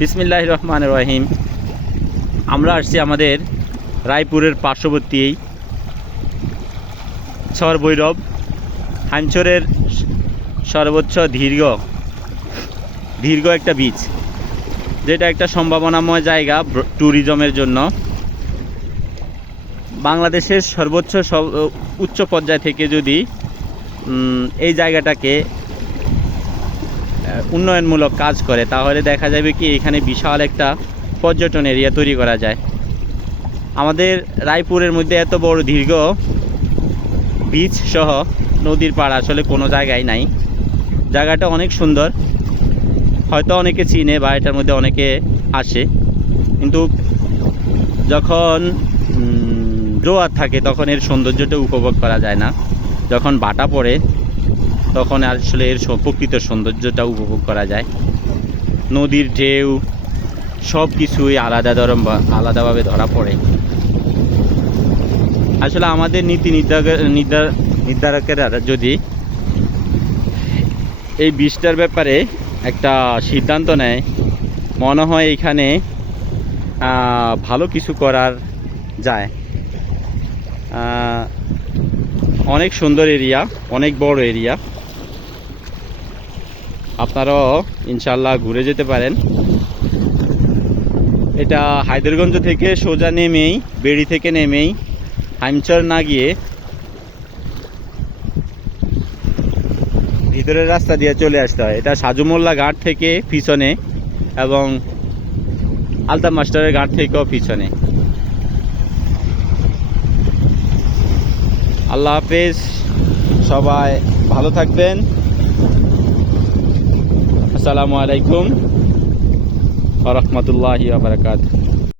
বিসমিল্লাহির রহমানির রহিম। আমরা আসছি আমাদের রায়পুরের পার্শ্ববর্তী চর ভৈরব, হাইমচরের সর্বোচ্চ দীর্ঘ একটা বিচ, যেটা একটা সম্ভাবনাময় জায়গা ট্যুরিজমের জন্য। বাংলাদেশের সর্বোচ্চ উচ্চ পর্যায় থেকে যদি এই জায়গাটাকে উন্নয়নমূলক কাজ করে, তাহলে দেখা যাবে কি এখানে বিশাল একটা পর্যটন এরিয়া তৈরি করা যায়। আমাদের রায়পুরের মধ্যে এত বড় দীর্ঘ বিচ সহ নদীর পাড় আসলে কোনো জায়গায় নাই। জায়গাটা অনেক সুন্দর, হয়তো অনেকে চিনে বা এটার মধ্যে অনেকে আসে, কিন্তু যখন জোয়ার থাকে তখন এর সৌন্দর্যটা উপভোগ করা যায় না। যখন ভাটা পড়ে তখন আসলে এর প্রকৃত সৌন্দর্যটা উপভোগ করা যায়। নদীর ঢেউ সব কিছুই আলাদাভাবে ধরা পড়ে। আসলে আমাদের নীতি নির্ধারকেরা যদি এই বীজটার ব্যাপারে একটা সিদ্ধান্ত নেয়, মনে হয় এখানে ভালো কিছু করার যায়। অনেক সুন্দর এরিয়া, অনেক বড় এরিয়া, আপনারাও ইনশাল্লাহ ঘুরে যেতে পারেন। এটা হায়দারগঞ্জ থেকে সোজা নেমেই, বেড়ি থেকে নেমেই হাইমচর না গিয়ে ভিতরের রাস্তা দিয়ে চলে আসতে হয়। এটা সাজুমোল্লা ঘাট থেকে পিছনে এবং আলতা মাস্টারের ঘাট থেকেও পিছনে। আল্লাহ হাফেজ, সবাই ভালো থাকবেন। আসসালামু আলাইকুম ওয়া রাহমাতুল্লাহি ওয়া বারাকাতুহু।